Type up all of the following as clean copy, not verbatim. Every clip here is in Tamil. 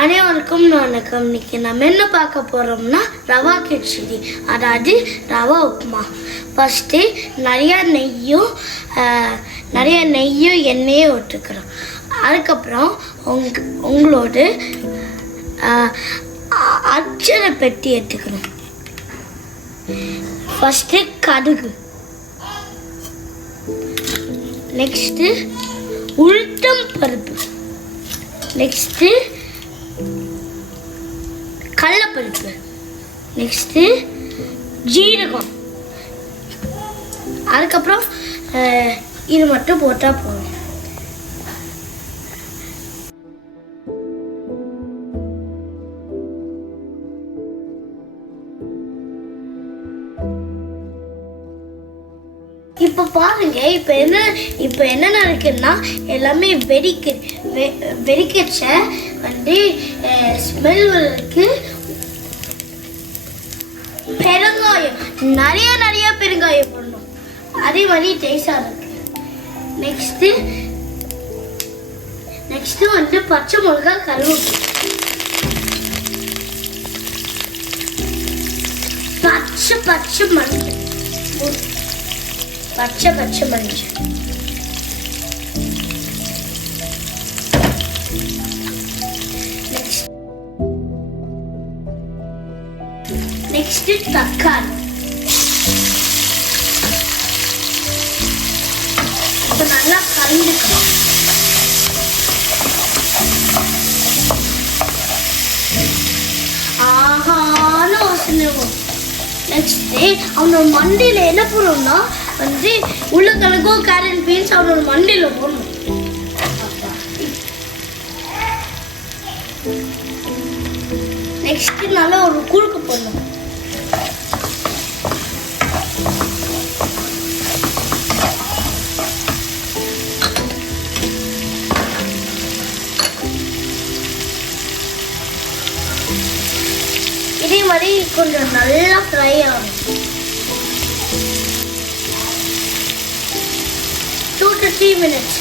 அனைவருக்கும் வணக்கம். இன்னைக்கு நம்ம என்ன பார்க்க போகிறோம்னா ரவா கிச்சடி, அதாவது ரவா உப்புமா. ஃபஸ்ட்டு நிறையா நெய்யும் எண்ணெயும் விட்டுக்கிறோம். அதுக்கப்புறம் உங்களோட அச்சனை பெட்டி எடுத்துக்கணும். ஃபஸ்ட்டு கடுகு, நெக்ஸ்ட்டு உளுத்தம் பருப்பு, நெக்ஸ்ட்டு கடலைப்பருப்பு, நெக்ஸ்ட்டு ஜீரகம். அதுக்கப்புறம் இது மட்டும் போட்டால் போதும். இப்போ பாருங்க, இப்போ என்ன நடக்குதுன்னா எல்லாமே வெடிக்கச்ச வந்து ஸ்மெல் வரதுக்கு பெருங்காயம், நிறைய பெருங்காயம் போடணும். அதே மாதிரி டேஸ்டாக இருக்கு. நெக்ஸ்ட்டு வந்து பச்சை மிளகா, கருவேப்பிலை, பச்சை மஞ்சள், பச்சை மஞ்சள், நெக்ஸ்ட் தக்காளி. இப்போ நல்லா கலந்துக்கணும். ஆஹான வாசனை. நெக்ஸ்ட் அவனோட மண்டியில் என்ன போடணும்னா வந்து உருளைக்கிழங்கோ கேரட் பீன்ஸ் அவனோட மண்டியில் போடணும். நெக்ஸ்ட் நல்லா ஒரு குறுக்கு போடணும். இதே மாதிரி கொஞ்சம் நல்லா ஃப்ரை ஆகும். 2 to 3 minutes.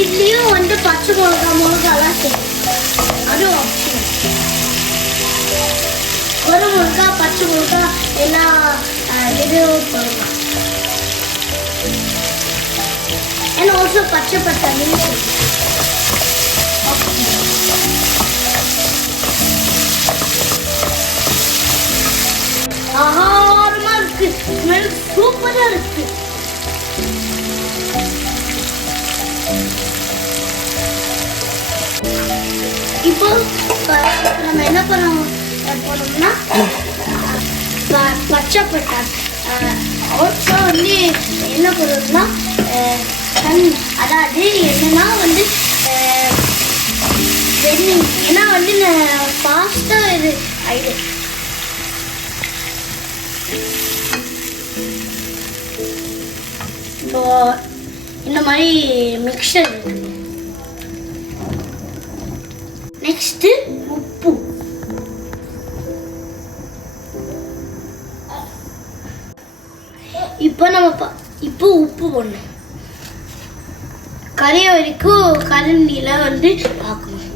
இதுலேயும் வந்து பச்சை மிளகாலாம் செய்யும். அதுவும் ஆப்ஷன். ஒரு மிளகா, பச்சை மிளகா எல்லா இதுவும் போடலாம். And also பச்சை பட்டாணி. ஆஹாரமா இருக்கு. ஸ்மெல் சூப்பரா இருக்கு. இப்போ நம்ம என்ன போனோம்னா பச்சை பட்டாணி. ஆல்சோ வந்து என்ன பண்ணணும்னா அதாவது என்னன்னா வந்து ஏன்னா வந்து ஃபாஸ்ட்டாக இது ஆயிடும். இப்போ இந்த மாதிரி மிக்சர் இருக்கு. நெக்ஸ்ட்டு உப்பு. இப்போ உப்பு போடணும். கரைய வரைக்கும் கரண்டியில வந்து பார்க்கணும்.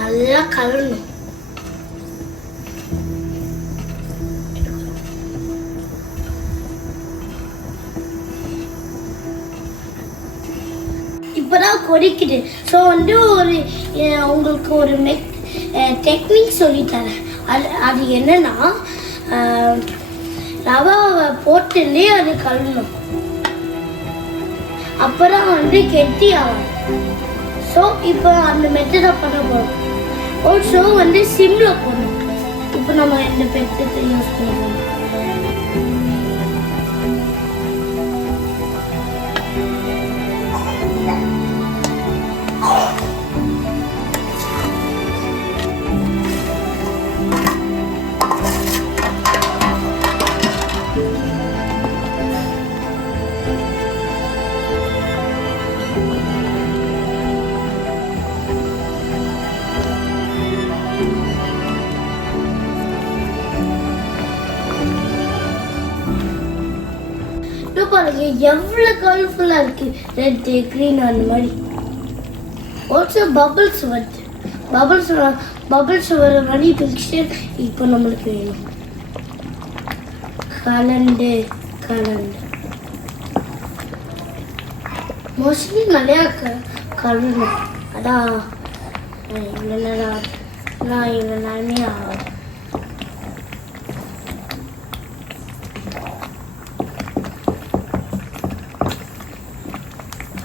நல்லா கலரணும். இப்போதான் கொதிக்குது. ஸோ வந்து உங்களுக்கு ஒரு டெக்னிக் சொல்லித்தரேன். அது என்னன்னா ரவாவை போட்டுலே அது கலணும். அப்புறம் வந்து கெட்டி ஆகும். ஸோ இப்போ அந்த மெத்தடை பண்ண போகிறோம். ஆல்சோ வந்து சிம்மில் போடணும். இப்போ நம்ம இந்த மெத்தடை யூஸ் பண்ணுவோம். பாருங்க எவ்வளவு கலர்ஃபுல்லா இருக்கு. ரெட் கிரீன் அந்த மாதிரி. ஆல்சோ பபிள்ஸ் வருது. பபிள்ஸ் வர மாதிரி பிக்சர் இப்போ நம்மளுக்கு வேணும். கலண்டு மோஸ்ட்லி நிறையா கலணும். அதான் இவ்வளோ நேரமே ஆகாது.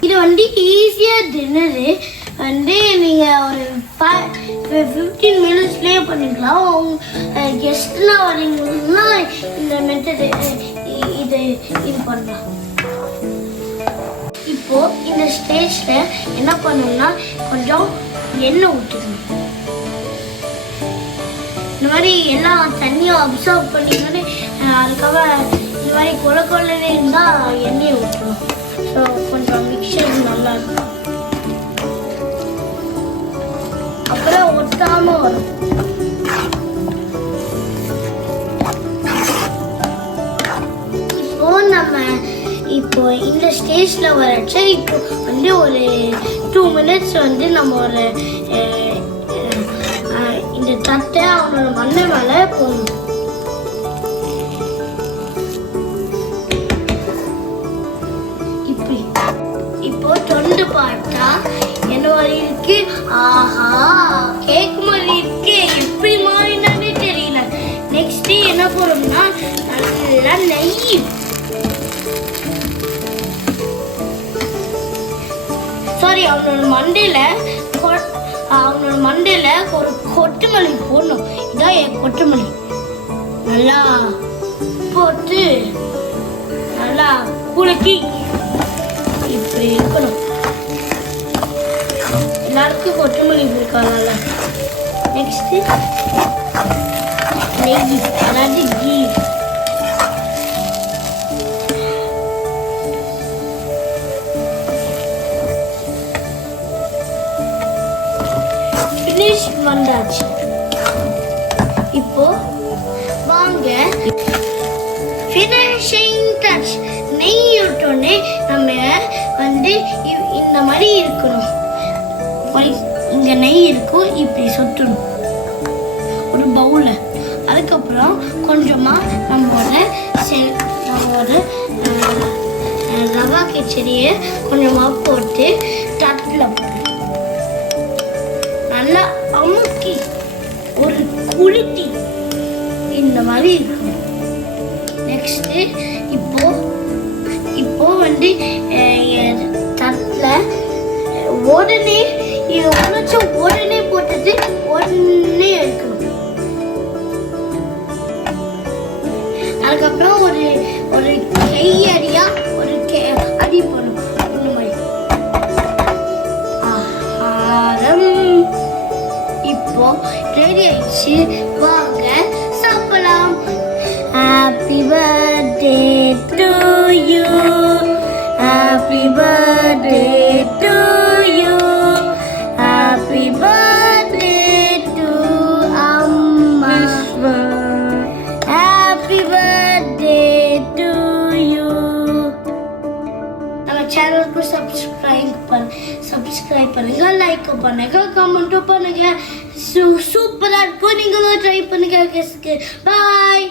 இது வந்து ஈஸியாக டின்னரு வந்து நீங்கள் ஒரு 15 மினிட்ஸ்லேயே பண்ணிக்கலாம். கெஸ்ட்லாம் வரீங்கன்னா இந்த மெத்தடு இது பண்ணலாம். இப்போது இந்த ஸ்டேஜில் என்ன பண்ணணும்னா கொஞ்சம் எண்ணெய் ஊற்றிக்கணும். இந்த மாதிரி எல்லாம் தண்ணியை அப்சர்வ் பண்ணிக்கணும்னு அதுக்காக இந்த மாதிரி கொலன்னு இருந்தால் எண்ணெயை ஊற்றணும். ஸோ கொஞ்சம் மிக்சர் நல்லா இருக்கும். அப்புறம் ஒட்டாம வரும். இப்போ இந்த ஸ்டேஜ்ல வரச்ச இப்போ வந்து ஒரு 2 மினிட்ஸ் வந்து நம்ம ஒரு இந்த தட்டை அவனோட மண்ணை மேலே போடணும். இப்படி இப்போ தொண்டு பார்த்தா என்ன மாதிரி இருக்கு? ஆஹா, கேக் மாதிரி இருக்கு. எப்படி மாறினானே தெரியல. நெக்ஸ்ட் என்ன போறோம்னா நல்லா நெய். சாரி, அவனோட மண்டையில ஒரு கொட்டுமல்லி போடணும். இதான் என் கொட்டுமல்லி. நல்லா போட்டு நல்லா குலுக்கி இப்படி இருக்கணும். எல்லாருக்கும் கொத்தமல்லி பிடிக்காதல்ல. நெக்ஸ்ட் நெய், அதாவது கீ. ஃபினிஷ் வந்தாச்சு. இப்போ வாங்க ஃபினிஷிங் டச். நெய் விட்டோன்னே நம்ம வந்து இந்த மாதிரி இருக்கணும். இங்கே நெய் இருக்கும். இப்படி சுற்றணும் ஒரு பவுலில். அதுக்கப்புறம் கொஞ்சமாக நம்மளோட ரவா கிச்சடியை கொஞ்சமாக போட்டு தட்டில் நல்லா அமுக்கி ஒரு குளிட்டி இந்த மாதிரி இருக்கணும். நெக்ஸ்ட்டு இப்போ வந்து தட்டில் உடனே இது உடனே போட்டுட்டு உடனே எடுக்கணும். அதுக்கப்புறம் ஒரு கையடியா ஒரு அடி போடணும். இந்த மாதிரி ஆரம். இப்போ ரெடி ஆயிடுச்சு. வாங்க சாப்பிடலாம். Happy birthday to you, happy birthday to you, happy birthday to அம்மா, ஹாப்பி பர்த்டே டு யூ. நம்ம சேனலுக்கு சப்ஸ்கிரைப் பண்ணுங்க, லைக் பண்ணுங்க, கமெண்ட் பண்ணுங்க. சூப்பரா இருக்கும். நீங்களும் ட்ரை பண்ணுங்க. பாய்.